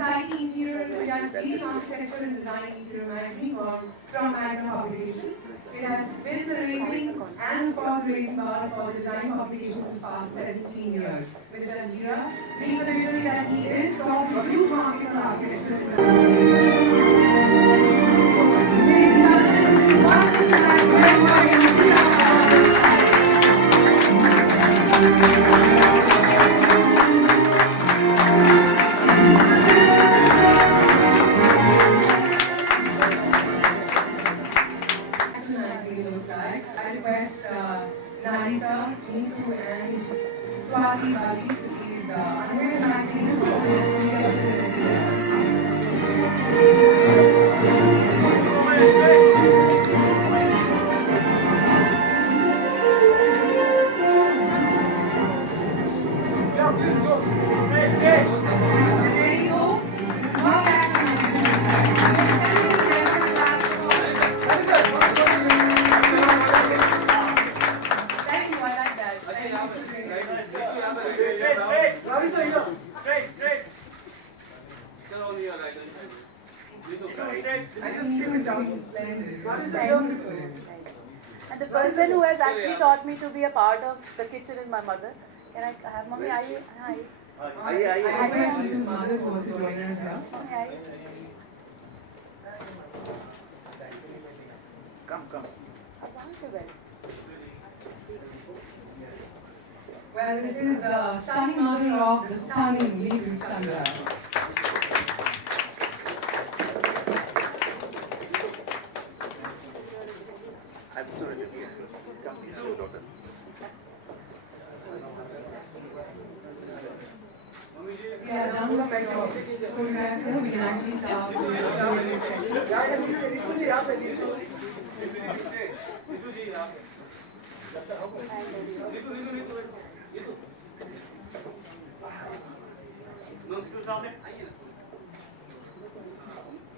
Society Interior Leading Architecture and Design Interior magazine from Magna Publication. It has been the raising and of course the raising bar for design publications for the past 17 years. Mr. Andira, being the visionary that he is, saw the huge market for architecture and I request Nalisa, Neetu and Swati Bali to please unveil magazine. And the person who has actually taught me to be a part of the kitchen is my mother. Can I have mommy? Hi. I request Neetu's mother to also join us here. Hi. Come. Well, this is the stunning mother of the stunning Neetu Chandra. Yeah, now look at your photographs here. We can actually start with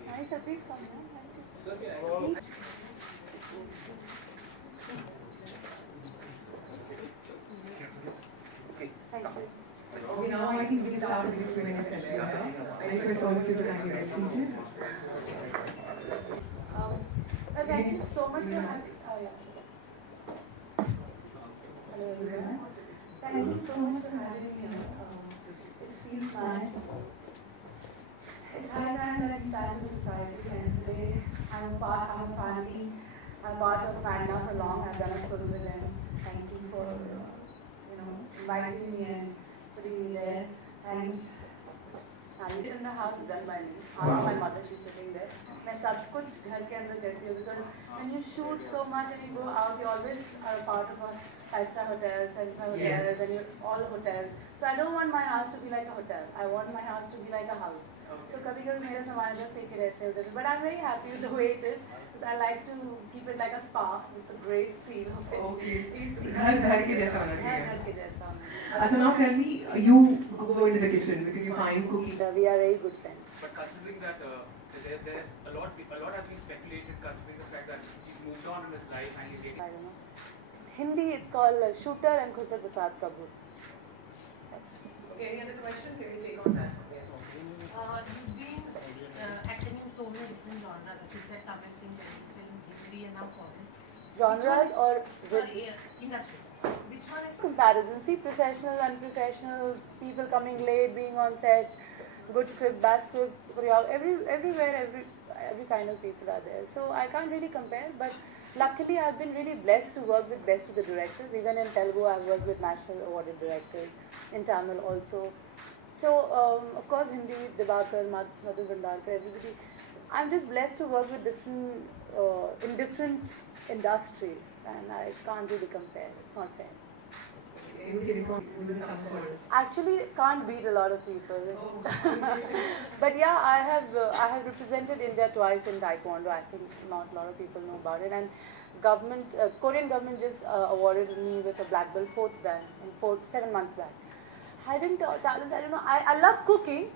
Hi, sir, please come down. Thank you. okay, now I think we can start with the Q&A session here. I request all of you to kindly get seated. Thank you so much for having me. Hello everyone. Thank you so much for having me here. It feels nice. It's high time that we stand in society, and today I'm a family. I'm part of Magna for long. I've done a film with them. Thank you for inviting me and putting me there. Thanks. It in the house is done by me. Ask my mother, she's sitting there. मैं सब कुछ घर के अंदर करती हूँ because when you shoot so much and you go out, you always are a part of a five-star hotels, Yes. and you're all hotels. So I don't want my house to be like a hotel. I want my house to be like a house. So कभी-कभी मेरे सामान इधर फेंके रहते हैं उधर. But I'm very happy with the way it is. Because I like to keep it like a spa with a great feel of it. Okay. घर के जैसा होना चाहिए. घर के जैसा होना चाहिए. So now tell me, you go into the kitchen because you find cooking. We are very good friends. But considering that there is a lot has been speculated, considering the fact that he's moved on in his life and he's I getting. don't know. Hindi, it's called Shooter and Khusar Prasad Kabur. Okay, any other question? Can we take on that? Yes. You've been acting in so many different genres, as you said, Tamil film, Telugu film, Hindi, and now foreign. Genres or Sorry, industries. Which one is comparison? See, professional, unprofessional, people coming late, being on set, good script, bad script, everywhere, every kind of people are there. So I can't really compare, but luckily I've been really blessed to work with best of the directors. Even in Telugu, I've worked with national awarded directors. In Tamil also. So of course Hindi, Dibakar, Madhu Bhandarkar, everybody. I'm just blessed to work with in different industries, and I can't really compare. It's not fair. Actually, can't beat a lot of people. But yeah, I have represented India twice in Taekwondo. I think not a lot of people know about it. And Korean government just awarded me with a black belt 4th dan in 7 months back. Hidden talent, I don't know. I love cooking.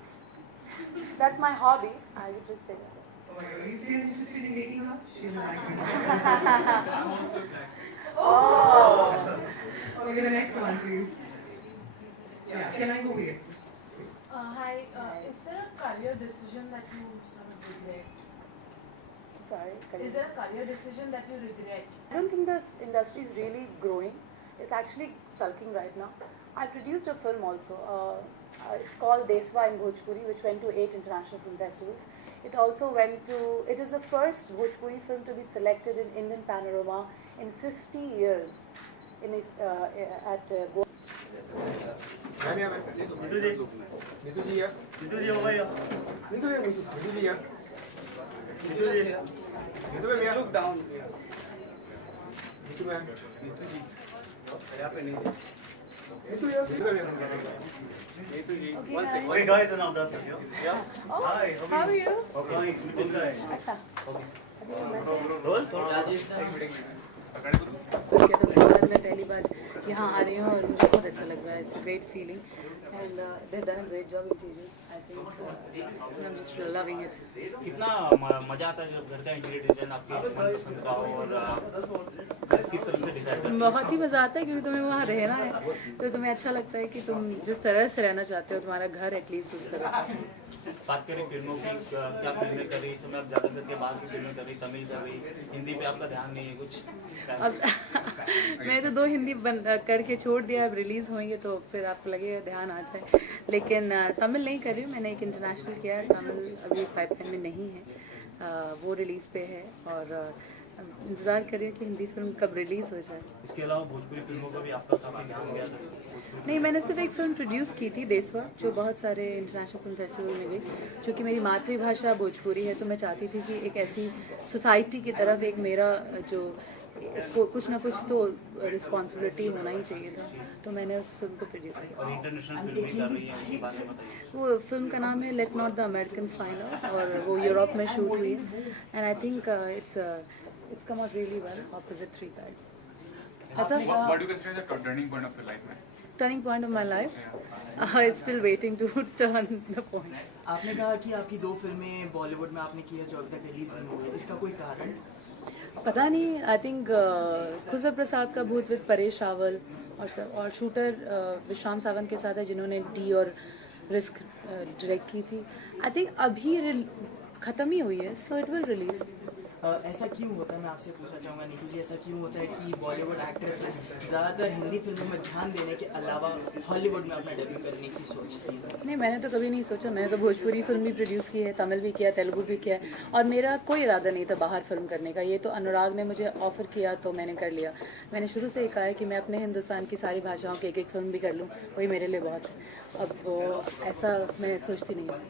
That's my hobby. I would just say that. Oh my God, are you still interested in dating her? She's like I'm also black. Oh! Okay, the next one, please. Yeah, can I go with? Hi, is there a career decision that you sort of regret? Sorry. Is there a career decision that you regret? I don't think this industry is really growing. It's actually sulking right now. I produced a film also. It's called Deswa in Bhojpuri, which went to 8 international film festivals. It also went to, it is the first Bhojpuri film to be selected in Indian Panorama in 50 years at Goa. Look down. Okay, guys, and now that's it. Yeah. Oh, Hi, how are you? Okay. अच्छा. Roll. Okay, तो साल में पहली बार यहाँ आ रही हूँ और मुझे बहुत अच्छा लग रहा है. It's a great feeling, and they've done a great job in interiors. I think I'm just loving it. कितना मजा आता है जब घर का इंटीरियर डिजाइन आपके मनपसंद का हो और किस तरह से डिजाइन करते हैं? बहुत ही मजा आता है क्योंकि तुम्हें वहाँ रहना है, तो तुम्हें अच्छा लगता है कि तुम जिस तरह से रहना चाहते हो तुम्हारा घर एटलीस्ट उस तरह का. बात करें फिल्मों की, क्या फिल्में कर रही इस समय? आप ज्यादा करके बाहर की फिल्में कर रही, तमिल कर रही, हिंदी पे आपका ध्यान नहीं है कुछ? अब मैं तो 2 हिंदी करके छोड़ दिया, अब रिलीज होंगे तो फिर आपको लगेगा ध्यान आ जाए, लेकिन तमिल नहीं कर रही हूँ. मैंने एक इंटरनेशनल किया है, तमिल अभी पाइपलाइन में नहीं है, वो रिलीज पे है और इंतजार कर रही हूँ कि हिंदी फिल्म कब रिलीज हो जाए. इसके अलावा भोजपुरी फिल्मों का भी आपका काफी ध्यान गया था? नहीं, मैंने सिर्फ एक फिल्म प्रोड्यूस की थी, देसवा, जो बहुत सारे इंटरनेशनल फिल्म फेस्टिवल में गई. चूँकि मेरी मातृभाषा भोजपुरी है तो मैं चाहती थी कि एक ऐसी सोसाइटी की तरफ एक मेरा जो कुछ ना कुछ तो रिस्पॉन्सिबिलिटी होना ही चाहिए था, तो मैंने उस फिल्म को प्रोड्यूस किया. और इंटरनेशनल फिल्में कर रही हैं, उसके बारे में बताइए. वो फिल्म का नाम है let not the Americans find out, और वो यूरोप में शूट हुई है, and I think it's come out really well opposite 3 guys. What do you consider the turning point of your life, man? Turning point of my life? It's still waiting to turn the point. आपने कहा कि आपकी 2 फिल्में बॉलीवुड में आपने की है जो अभी तक रिलीज नहीं हुई है, इसका कोई कारण? पता नहीं. आई थिंक खुसर प्रसाद का भूत विद परेश रावल और शूटर विश्राम सावंत के साथ है जिन्होंने डी और रिस्क डायरेक्ट की थी. आई थिंक अभी खत्म ही हुई है, सो इट विल रिलीज. ऐसा क्यों होता है, मैं आपसे पूछना चाहूँगा नीतू जी, ऐसा क्यों होता है कि बॉलीवुड एक्ट्रेसेस ज़्यादातर हिंदी फिल्मों में ध्यान देने के अलावा हॉलीवुड में अपना डेब्यू करने की सोचती है? नहीं, मैंने तो कभी नहीं सोचा. मैंने तो भोजपुरी फिल्म भी प्रोड्यूस की है, तमिल भी किया, तेलुगु भी किया, और मेरा कोई इरादा नहीं था बाहर फिल्म करने का. ये तो अनुराग ने मुझे ऑफर किया तो मैंने कर लिया. मैंने शुरू से कहा है कि मैं अपने हिंदुस्तान की सारी भाषाओं की एक फिल्म भी कर लूँ, वही मेरे लिए बहुत है. अब ऐसा मैं सोचती नहीं हूँ.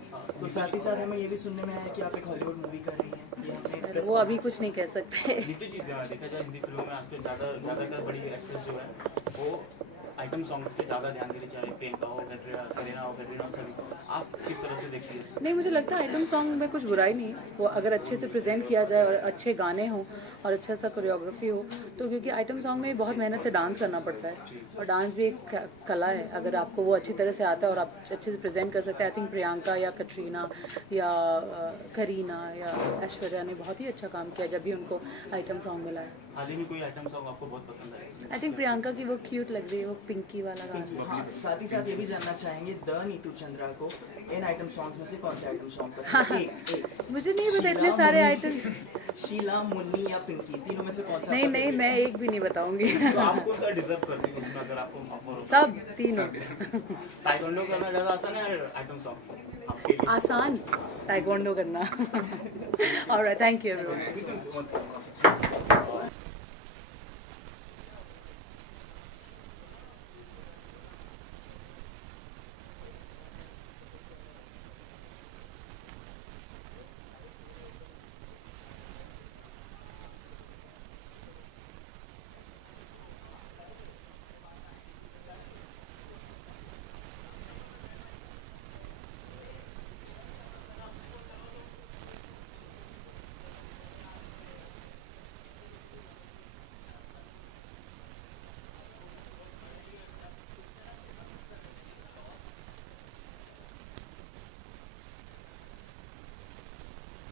तो साथ ही साथ हमें ये भी सुनने में आया कि आप एक हॉलीवुड मूवी कर रही हैं, ये हमने वो अभी कुछ नहीं कह सकते. नीतू जी, देखा जाए हिंदी फिल्मों में आजकल ज्यादातर बड़ी एक्ट्रेस जो है वो आइटम सॉन्ग्स पे ज्यादा ध्यान दे रही, चाहे प्रियंका हो, करीना हो, सभी. आप किस तरह से देखती हैं? नहीं, मुझे लगता है आइटम सॉन्ग में कुछ बुराई नहीं है. वो अगर अच्छे से प्रेजेंट किया जाए और अच्छे गाने हों और अच्छा सा कोरियोग्राफी हो, तो क्योंकि आइटम सॉन्ग में बहुत मेहनत से डांस करना पड़ता है, और डांस भी एक कला है. अगर आपको वो अच्छी तरह से आता है और आप अच्छे से प्रेजेंट कर सकते हैं, आई थिंक प्रियंका या कटरीना या करीना या ऐश्वर्या ने बहुत ही अच्छा काम किया जब भी उनको आइटम सॉन्ग मिला है. हाल ही में कोई आइटम सॉन्ग आपको बहुत पसंद है? आई थिंक प्रियंका की वो क्यूट लग रही है, वो पिंकी वाला गाना. हाँ, साथ ही साथ ये भी जानना चाहेंगे द नीतू चंद्रा को इन आइटम सॉन्ग्स में से कौन से आइटम सॉन्ग पसंद है? एक मुझे नहीं पता इतने सारे आइटम. शीला, मुन्नी या पिंकी, तीनों में से कौन सा? नहीं, मैं एक भी नहीं बताऊंगी. तो आप कौन सा डिजर्व करती हैं उसमें अगर आपको ऑफर हो? सब तीनों. ताइक्वांडो करना ज्यादा आसान है या आइटम सॉन्ग आपके लिए? आसान, ताइक्वांडो करना. Alright, thank you everyone.